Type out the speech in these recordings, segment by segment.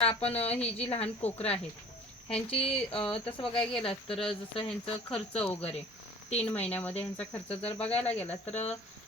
आपण ही जी लहान कोकरं आहेत ह्यांची तसं बघायला गेलात तर जसं ह्यांचं खर्च वगैरे तीन महिन्यामध्ये ह्यांचा खर्च जर बघायला गेला तर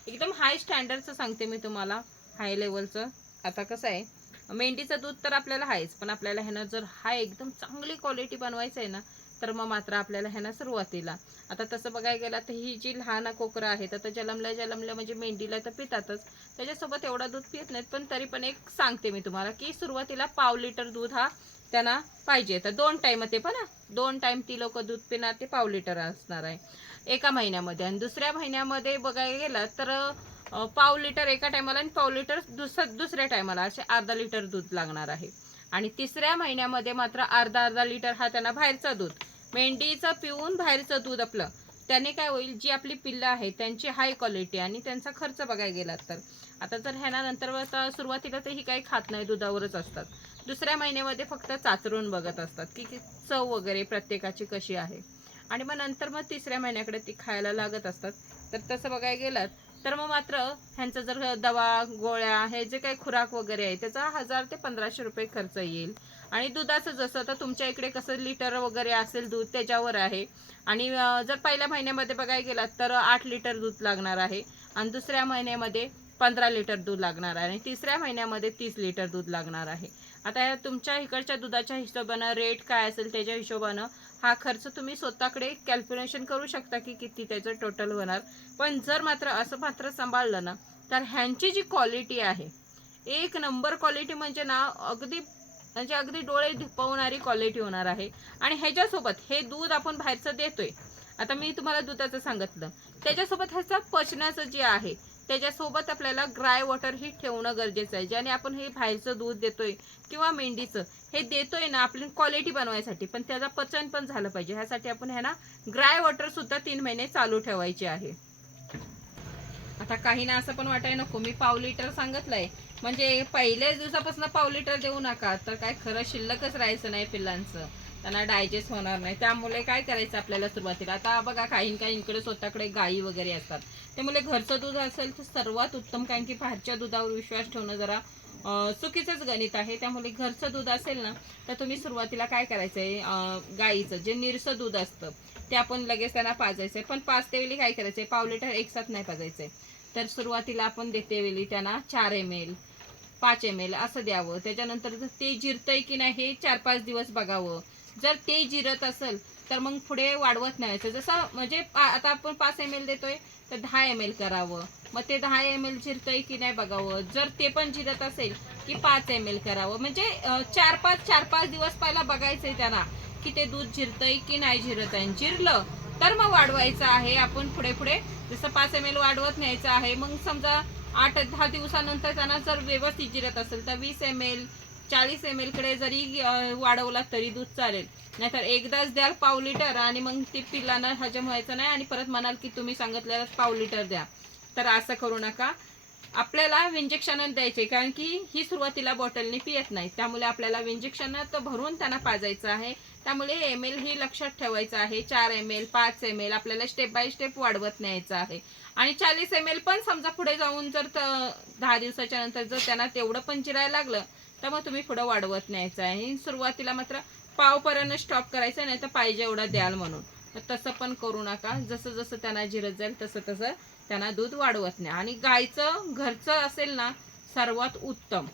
एकदम हाय स्टँडर्डचं सांगते मी तुम्हाला हाय लेवलचं आता कसं आहे मेंढीचं दूध तर आपल्याला आहेच पण आपल्याला ह्यानं जर हाय एकदम चांगली क्वालिटी बनवायचं आहे ना तर मग मात्र आपल्याला ह्यानं सुरुवातीला. आता तसं बघायला गेलं तर ही जी लहान कोकरं आहेत तर जलमल्या जलमल्या म्हणजे मेंढीला तर पितातच. त्याच्यासोबत एवढा दूध पित नाहीत पण तरी पण एक सांगते मी तुम्हाला की सुरुवातीला पाव लिटर दूध हा त्यांना पाहिजे. तर दोन टाईम ते पण दोन टाईम ती लोक दूध पिणार ते पाव लिटर असणार आहे. एका महिन्यामध्ये. आणि दुसऱ्या महिन्यामध्ये बघायला गेलं तर पाव लिटर एका टायमाला आणि पाव लिटर दुस दुसऱ्या टायमाला असे अर्धा लिटर दूध लागणार आहे. आणि तिसऱ्या महिन्यामध्ये मात्र अर्धा अर्धा लिटर हा त्यांना बाहेरचा दूध. मेंढीचं पिऊन बाहेरचं दूध आपलं. त्याने काय होईल जी आपली पिल्लं आहेत त्यांची हाय क्वालिटी आणि त्यांचा खर्च बघायला गेला तर. आता जर ह्याना नंतर आता सुरुवातीला तर ही काही खात नाही दुधावरच असतात. दुसऱ्या महिन्यामध्ये फक्त चाचरून बघत असतात की चव वगैरे प्रत्येकाची कशी आहे. आणि मग नंतर मग तिसऱ्या महिन्याकडे ती खायला लागत असतात. तर तसं बघायला गेलात तर मग मात्र ह्यांचं जर दवा गोळ्या हे जे काही खुराक वगैरे आहे त्याचा हजार ते पंधराशे रुपये खर्च येईल. आणि दुधाचं जसं तर तुमच्या इकडे कसं लिटर वगैरे असेल दूध त्याच्यावर आहे. आणि जर पहिल्या महिन्यामध्ये बघायला गेलात तर आठ लिटर दूध लागणार आहे. आणि दुसऱ्या महिन्यामध्ये पंधरा लिटर दूध लागणार आहे. आणि तिसऱ्या महिन्यामध्ये तीस लिटर दूध लागणार आहे. आता या तुमच्या इकडच्या दुधाच्या हिशोबानं रेट काय असेल त्याच्या हिशोबानं हा खर्च तुम्ही स्वतःकडे कॅल्क्युलेशन करू शकता की किती त्याचं टोटल होणार. पण जर मात्र असं मात्र सांभाळलं ना तर ह्यांची जी क्वालिटी आहे एक नंबर क्वालिटी म्हणजे ना अगदी म्हणजे अगदी डोळे धिपवणारी क्वालिटी होणार आहे. आणि ह्याच्यासोबत हे दूध आपण बाहेरचं देतोय. आता मी तुम्हाला दुधाचं सांगितलं. त्याच्यासोबत ह्याचं पचनाचं जे आहे त्याच्यासोबत आपल्याला ड्राय वॉटर ही ठेवणं गरजेचं आहे. ज्याने आपण हे बाहेरचं दूध देतोय किंवा मेंढीचं हे देतोय ना आपली क्वालिटी बनवायसाठी. पण त्याचा पचन पण झालं पाहिजे. ह्यासाठी आपण ह्यांना ड्राय वॉटर सुद्धा तीन महिने चालू ठेवायचे आहे. आता काही ना असं पण वाटायला नको. मी पाव लिटर सांगितलंय. म्हणजे पहिल्याच दिवसापासून पाव लिटर देऊ नका. तर काय खरं शिल्लकच राहायचं नाही पिल्लांचं. त्यांना डायजेस्ट होणार नाही. त्यामुळे काय करायचं आपल्याला सुरुवातीला? आता बघा काही काहींकडे स्वतःकडे गायी वगैरे असतात. त्यामुळे घरचं दूध असेल तर सर्वात उत्तम कारण की बाहेरच्या दुधावर विश्वास ठेवणं जरा चुकीचंच गणित आहे. त्यामुळे घरचं दूध असेल ना तर तुम्ही सुरुवातीला काय करायचं आहे गाईचं जे निरसं दूध असतं ते आपण लगेच त्यांना पाजायचं आहे पण पाजते वेळी काय करायचं आहे पाव लिटर एकसाथ नाही पाजायचं आहे तर सुरुवातीला आपण देते वेळी त्यांना चार एम एल पाच एम एल असं द्यावं. त्याच्यानंतर ते जिरतंय की नाही हे चार पाच दिवस बघावं. जर ते जिरत असेल तर मग पुढे वाढवत न्यायचं जसं म्हणजे आता आपण पाच एम एल देतोय तर दहा एम एल करावं. मग ते दहा एम एल जिरतंय की नाही बघावं. जर ते पण जिरत असेल की पाच एम एल करावं. म्हणजे चार पाच चार पाच दिवस पहिला बघायचंय त्यांना की ते दूध जिरतंय की नाही जिरत आहे. जिरलं तर मग वाढवायचं आहे. आपण पुढे पुढे जसं पाच एम एल वाढवत न्यायचं आहे मग समजा आठ दहा दिवसानंतर त्यांना जर व्यवस्थित जिरत असेल तर वीस एम एल चाळीस एम एलकडे जरी वाढवला तरी दूध चालेल. नाहीतर एकदाच द्याल पाव लिटर आणि मग ती पिल्लांना हजम व्हायचं नाही आणि परत म्हणाल की तुम्ही सांगितलेलं पाव लिटर द्या. तर असं करू नका. आपल्याला इंजेक्शनच द्यायचे कारण की ही सुरुवातीला बॉटलने पियत नाही. त्यामुळे आपल्याला इंजेक्शन तर भरून त्यांना पाजायचं आहे. त्यामुळे एम एल ही लक्षात ठेवायचं आहे. चार एम एल पाच एम एल आपल्याला स्टेप बाय स्टेप वाढवत न्यायचं आहे. आणि चाळीस एम एल पण समजा पुढे जाऊन जर दहा दिवसाच्या नंतर जर त्यांना तेवढं पण जिरायला लागलं तर मग तुम्ही पुढं वाढवत न्यायचं आहे. सुरुवातीला मात्र पावपर्यंत स्टॉप करायचं नाही तर पाहिजे एवढा द्याल म्हणून. तर तसं पण करू नका. जसं जसं त्यांना जिरत जाईल तसं तसं त्यांना दूध वाढवत नाही आणि गायचं घरचं असेल ना सर्वात उत्तम.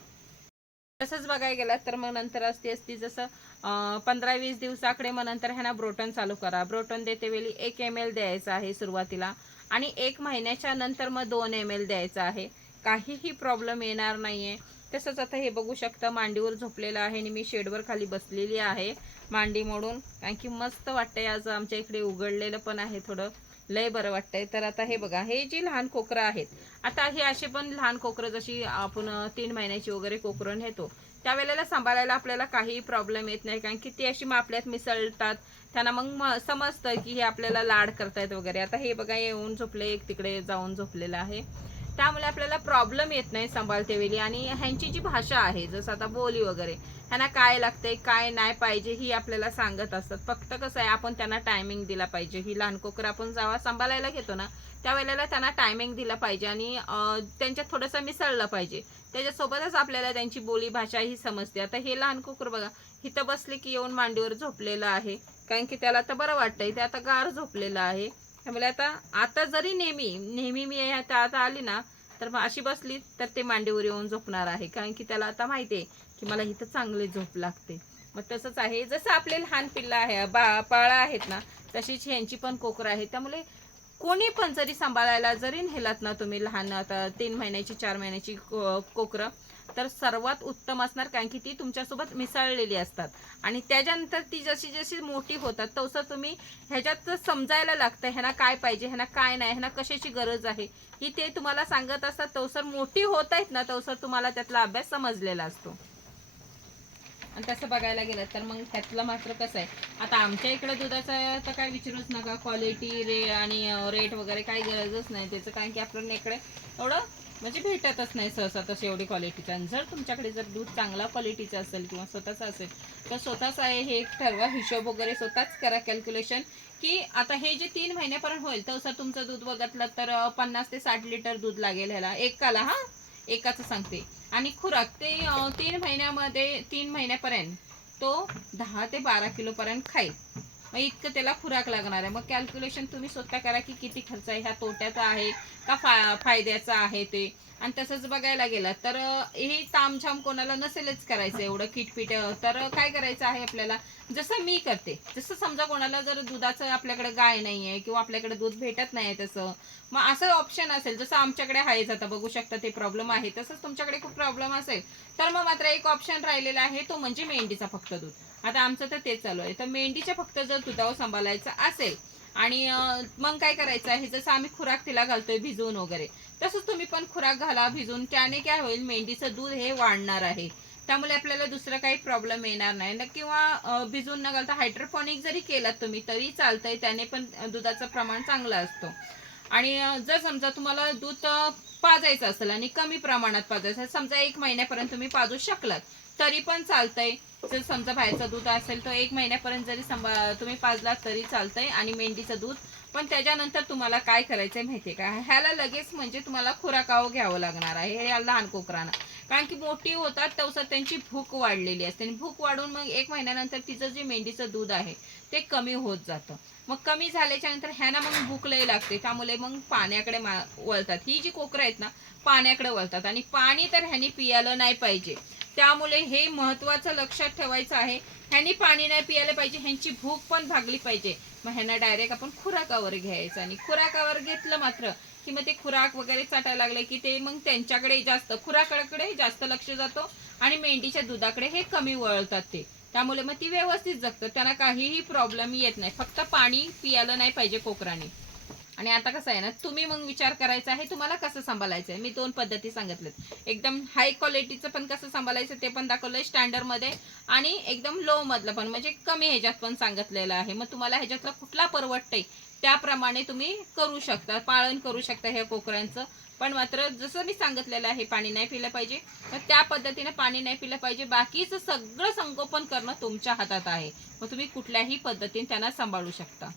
तसंच बघायला गेला तर मग नंतर असते असती जसं पंधरा वीस दिवसाकडे मग नंतर ह्यांना ब्रोटन चालू करा. ब्रोटन देते वेळी एक एम एल द्यायचं आहे सुरुवातीला. आणि एक महिन्याच्या नंतर मग दोन एम एल द्यायचं आहे. काहीही प्रॉब्लेम येणार नाहीये. तसंच आता हे बघू शकता मांडीवर झोपलेलं आहे आणि मी शेडवर खाली बसलेली आहे. मांडी मोडून कारण की मस्त वाटतंय आज आमच्या इकडे उघडलेलं पण आहे थोडं. लय बरं वाटतंय. तर आता हे बघा हे जी लहान कोकरं आहेत आता हे असे पण लहान कोकरं जशी आपण तीन महिन्याची वगैरे कोकरं नेतो त्यावेळेला सांभाळायला आपल्याला काही प्रॉब्लेम येत नाही कारण की ती अशी मापल्यात मिसळतात. त्यांना मग म- समजतं की हे आपल्याला लाड करतायत वगैरे. आता हे बघा येऊन झोपले एक तिकडे जाऊन झोपलेलं आहे. त्यामुळे आपल्याला प्रॉब्लेम येत नाही सांभाळते वेळी आणि ह्यांची जी भाषा आहे जसं आता बोली वगैरे ह्यांना काय लागतंय काय नाही पाहिजे ही आपल्याला सांगत असतात. फक्त कसं आहे आपण त्यांना टायमिंग दिला पाहिजे. ही लहान कोकर आपण जेव्हा सांभाळायला घेतो ना त्यावेळेला त्यांना टायमिंग दिला पाहिजे. आणि त्यांच्यात थोडंसं मिसळलं पाहिजे. त्याच्यासोबतच आपल्याला त्यांची बोली भाषा ही समजते. आता हे लहान कुकर बघा इथं बसले की येऊन मांडीवर झोपलेलं आहे. कारण की त्याला तर बरं वाटतंय ते आता गार झोपलेलं आहे. त्यामुळे आता आता जरी नेहमी नेहमी मी आता आता आली ना तर मग अशी बसली तर ते मांडीवर येऊन झोपणार आहे. कारण की त्याला आता माहिती आहे की मला इथं चांगली झोप लागते. मग तसंच आहे. जसं आपले लहान पिल्लं आहे बा पाळा आहेत ना तशीच ह्यांची पण कोकरं आहे त्यामुळे कोणी पण जरी सांभाळायला जरी नेलात ना तुम्ही लहान आता तीन महिन्याची चार महिन्याची कोकरं तर सर्वात उत्तम असणार कारण की ती तुमच्यासोबत मिसळलेली असतात. आणि त्याच्यानंतर ती जशी जशी मोठी होतात तसं तुम्ही ह्याच्यात समजायला लागतं ह्यांना काय पाहिजे ह्यांना काय नाही ह्यांना कशाची गरज आहे ही ते तुम्हाला सांगत असतात. तवसर मोठी होत आहेत ना तवसर तुम्हाला त्यातला अभ्यास समजलेला असतो. आणि तसं बघायला गेलं तर मग त्यातलं मात्र कसं आहे? आता आमच्या इकडं दुधाचं तर काय विचारूच नका. क्वालिटी रे आणि रेट वगैरे काही गरजच नाही. त्याचं कारण की आपल्याला इकडे एवढं म्हणजे भेटतच नाही सहसा तशी एवढी क्वालिटीचं आणि जर तुमच्याकडे जर दूध चांगला क्वालिटीचं असेल किंवा स्वतःचं असेल तर स्वतःच आहे हे एक ठरवा. हिशोब वगैरे स्वतःच करा कॅल्क्युलेशन की आता हे जे तीन महिन्यापर्यंत होईल तसं तुमचं दूध बघितलं तर पन्नास ते साठ लिटर दूध लागेल ह्याला. एकाला हां? एकाचं सांगते. आणि खुराक ते तीन महिन्यामध्ये तीन महिन्यापर्यंत तो दहा ते बारा किलोपर्यंत खाईल. मग इतकं त्याला खुराक लागणार आहे. मग कॅल्क्युलेशन तुम्ही स्वतः करा की किती खर्च आहे. ह्या तोट्याचा आहे का फा फायद्याचा आहे ते. आणि तसंच बघायला गेलं तर हे तामझाम कोणाला नसेलच करायचं एवढं किटपिट. तर काय करायचं आहे आपल्याला? जसं मी करते. जसं समजा कोणाला जर दुधाचं आपल्याकडे गाय नाही आहे किंवा आपल्याकडे दूध भेटत नाही आहे तसं मग असं ऑप्शन असेल. जसं आमच्याकडे आहेच आता बघू शकता ते प्रॉब्लेम आहे. तसंच तुमच्याकडे खूप प्रॉब्लेम असेल. तर मग मात्र एक ऑप्शन राहिलेला आहे तो म्हणजे मेंढीचा फक्त दूध. आता आमचं तर तेच चालू आहे. तर मेंढीच्या फक्त जर दुधावर सांभाळायचं असेल आणि मग काय करायचं आहे? जसं आम्ही खुराक तिला घालतोय भिजवून वगैरे तसंच तुम्ही पण खुराक घाला भिजवून. त्याने काय होईल? मेंढीचं दूध हे वाढणार आहे. त्यामुळे आपल्याला दुसरं काही प्रॉब्लेम येणार नाही. ना किंवा भिजून भिजवून न घालता हायड्रोपॉनिक जरी केलात तुम्ही तरी चालतंय. त्याने पण दुधाचं प्रमाण चांगलं असतं. आणि जर समजा तुम्हाला दूध पाजायचं असेल आणि कमी प्रमाणात पाजायचं असेल समजा एक महिन्यापर्यंत तुम्ही पाजू शकलात तरी पण चालतंय. जर समजा बाहेरचं दूध असेल तर एक महिन्यापर्यंत जरी संभा तुम्ही पाजलात तरी चालतंय आणि मेंढीचं दूध. पण त्याच्यानंतर तुम्हाला काय करायचंय माहितीये का? ह्याला लगेच म्हणजे तुम्हाला खुराकावं घ्यावं लागणार आहे. हे लहान कोकरांना. कारण की मोठी होतात तवसात त्यांची भूक वाढलेली असते. आणि भूक वाढून मग एक महिन्यानंतर तिचं जे मेंढीचं दूध आहे ते कमी होत जातं. मग कमी झाल्याच्यानंतर ह्यांना मग भूक लई लागते. त्यामुळे मग पाण्याकडे मा- वळतात. ही जी कोकरं आहेत ना पाण्याकडे वळतात. आणि पाणी तर ह्यांनी पियालं नाही पाहिजे. त्यामुळे हे महत्त्वाचं लक्षात ठेवायचं आहे. ह्यांनी पाणी नाही पियायला पाहिजे ह्यांची भूक पण भागली पाहिजे. मग ह्यांना डायरेक्ट आपण खुराकावर घ्यायचं. आणि खुराकावर घेतलं मात्र की मग ते खुराक वगैरे चाटायला लागले की ते मग त्यांच्याकडे जास्त खुराकाकडे जास्त लक्ष जातो आणि मेंढीच्या दुधाकडे हे कमी वळतात ते. त्यामुळे मग ती व्यवस्थित जगतं. त्यांना काहीही प्रॉब्लेम येत नाही. फक्त पाणी पियाला नाही पाहिजे कोकराने. आणि आता कसं आहे ना तुम्ही मग विचार करायचा आहे तुम्हाला कसं सांभाळायचं आहे? मी दोन पद्धती सांगितल्यात एकदम हाय क्वालिटीचं पण कसं सांभाळायचं ते पण दाखवलंय स्टँडर्डमध्ये. आणि एकदम लो मधलं पण म्हणजे कमी ह्याच्यात पण सांगितलेलं आहे. मग तुम्हाला ह्याच्यातला कुठला परवडतंय? त्याप्रमाणे तुम्ही करू शकता पालन करू शकता ह्या कोकऱ्यांचं पण मात्र जसं मी सांगितलेलं आहे पाणी नाही पिलं पाहिजे तर त्या पद्धतीने पाणी नाही पिलं पाहिजे. बाकीचं सगळं संगोपन करणं तुमच्या हातात आहे. मग तुम्ही कुठल्याही पद्धतीने त्यांना सांभाळू शकता.